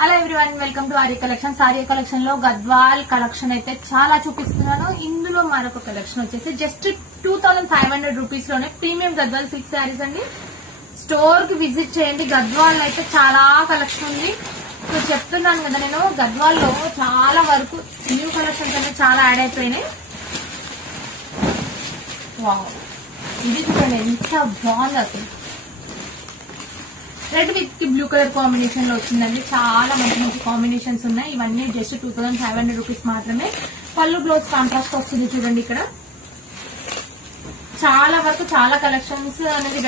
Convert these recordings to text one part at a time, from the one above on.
Hello everyone, welcome to Arya collection. Arya collection లో Gadwal collection అయితే చాలా చూపిస్తున్నాను. ఇందులో మరొక కలెక్షన్ వచ్చేసి జస్ట్ 2500 రూపీస్ లోనే ప్రీమియం గద్వాల్ సిల్క్ శారీస్ అండి. స్టోర్ కి విజిట్ చేయండి. గద్వాల్ అయితే చాలా కలెక్షన్ ఉంది. ఇప్పుడు చెప్తున్నాను కదా, నేను గద్వాల్ లో చాలా వరకు న్యూ కలెక్షన్స్ అనేది చాలా యాడ్ అయిపోయినాయి. వావ్, ఇది చూడండి ఎంత బాగుంది అసలు. Red with blue colour combination లో వచ్చిందండి. చాలా మంచి మంచి కాంబినేషన్స్ ఉన్నాయి. ఇవన్నీ జస్ట్ 2500 రూపీస్ మాత్రమే. పళ్ళు బ్లౌజ్ కాంట్రాస్ట్ వస్తుంది చూడండి. ఇక్కడ చాలా వరకు చాలా కలెక్షన్స్ అనేది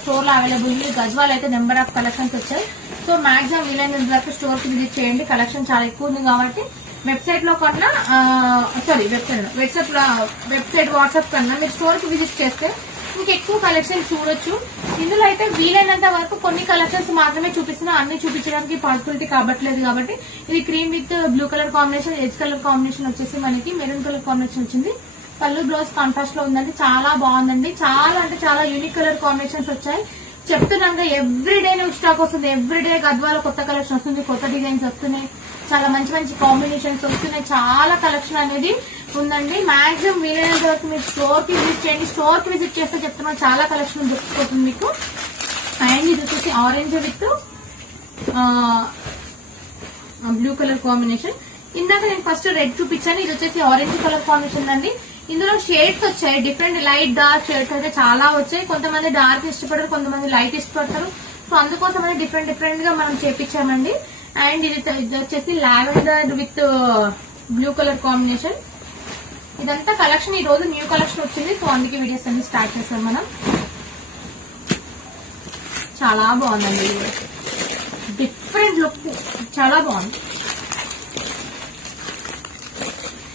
స్టోర్ లో అవైలబుల్ ఉంది. గద్వాల్ అయితే నెంబర్ ఆఫ్ కలెక్షన్స్ వచ్చాయి. సో మాక్సిమం వీలైనంత వరకు స్టోర్ కి విజిట్ చేయండి. కలెక్షన్ చాలా ఎక్కువ ఉంది కాబట్టి వెబ్సైట్ లో కన్నా వెబ్సైట్ వాట్సాప్ కన్నా మీరు స్టోర్ కి విజిట్ చేస్తే ఇంకా ఎక్కువ కలెక్షన్ చూడొచ్చు. ఇందులో అయితే వీలైనంత వరకు కొన్ని కలెక్షన్స్ మాత్రమే చూపిస్తున్నా, అన్ని చూపించడానికి పాసిబిలిటీ కాబట్లేదు. కాబట్టి ఇది cream with blue colour combination, as colour combination వచ్చేసి మనకి మెరూన్ కలర్ కాంబినేషన్ వచ్చింది. పళ్ళు బ్లౌజ్ కాంట్రాస్ట్ లో ఉందండి. చాలా బాగుందండి. చాలా అంటే చాలా యూనిక్ కలర్ కాంబినేషన్స్ వచ్చాయి. చెప్తున్నాక ఎవ్రీడే న్యూ స్టాక్ వస్తుంది. ఎవ్రీడే గద్వాల కొత్త కలెక్షన్ వస్తుంది, కొత్త డిజైన్స్ వస్తున్నాయి, చాలా మంచి మంచి కాంబినేషన్స్ వస్తున్నాయి. చాలా కలెక్షన్ అనేది ఉందండి. మాక్సిమం వీలైనంత వరకు మీరు స్టోర్ కి విజిట్ చేయండి. స్టోర్ కి విజిట్ చేస్తే చెప్తున్నా చాలా కలెక్షన్ దొరికిపోతుంది మీకు. అండ్ ఇది వచ్చేసి orange with blue colour combination. ఇందాక నేను ఫస్ట్ రెడ్ చూపించాను, ఇది వచ్చేసి ఆరెంజ్ కలర్ కాంబినేషన్ అండి. ఇందులో షేడ్స్ వచ్చాయి, డిఫరెంట్ లైట్ డార్క్ షేడ్స్ అయితే చాలా వచ్చాయి. కొంతమంది డార్క్ ఇష్టపడతారు, కొంతమంది లైట్ ఇష్టపడతారు. సో అందుకోసం డిఫరెంట్ డిఫరెంట్ గా మనం చేపించామండి. అండ్ ఇది వచ్చేసి lavender with blue colour combination. ఇదంతా కలెక్షన్ ఈ రోజు న్యూ కలెక్షన్ వచ్చింది. సో అందుకే వీడియోస్ అన్ని స్టార్ట్ చేస్తాం మనం. చాలా బాగుందండి, డిఫరెంట్ లుక్ చాలా బాగుంది.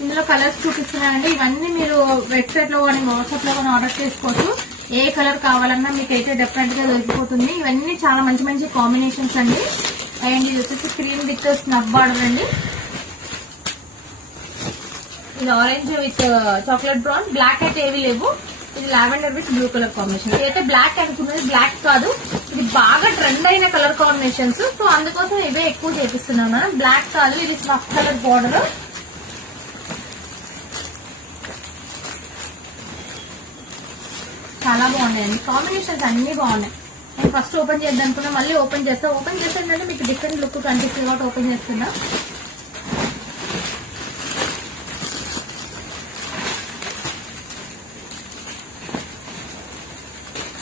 ఇందులో కలర్స్ చూపిస్తున్నాయండి. ఇవన్నీ మీరు వెబ్సైట్ లో కానీ వాట్సాప్ లో కానీ ఆర్డర్ చేసుకోవచ్చు. ఏ కలర్ కావాలన్నా మీకు అయితే డెఫినెట్ గా దొరికిపోతుంది. ఇవన్నీ చాలా మంచి మంచి కాంబినేషన్స్ అండి. అండ్ ఇది వచ్చేసి క్రీమ్ విత్ స్నఫ్ బార్డర్ అండి. ఇది orange with chocolate brown. Black అయితే ఏవి లేవు. ఇది lavender with blue colour combination. ఇదైతే బ్లాక్ అనుకున్నది, బ్లాక్ కాదు. ఇది బాగా ట్రెండ్ అయిన కలర్ కాంబినేషన్స్. సో అందుకోసం ఇవే ఎక్కువ చేపిస్తున్నాను. బ్లాక్ కాదు, ఇది స్నఫ్ కలర్ బార్డర్. చాలా బాగున్నాయండి కాంబినేషన్స్, అన్ని బాగున్నాయి. నేను ఫస్ట్ ఓపెన్ చేద్దాం అనుకున్నా, మళ్ళీ ఓపెన్ చేస్తా. ఓపెన్ చేస్తుందంటే మీకు డిఫరెంట్ లుక్ కనిపిస్తుంది కాబట్టి ఓపెన్ చేస్తున్నా.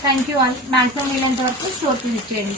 Thank you all. మాక్సిమం వీలైనంత వరకు స్టోర్ విజిట్ చేయండి.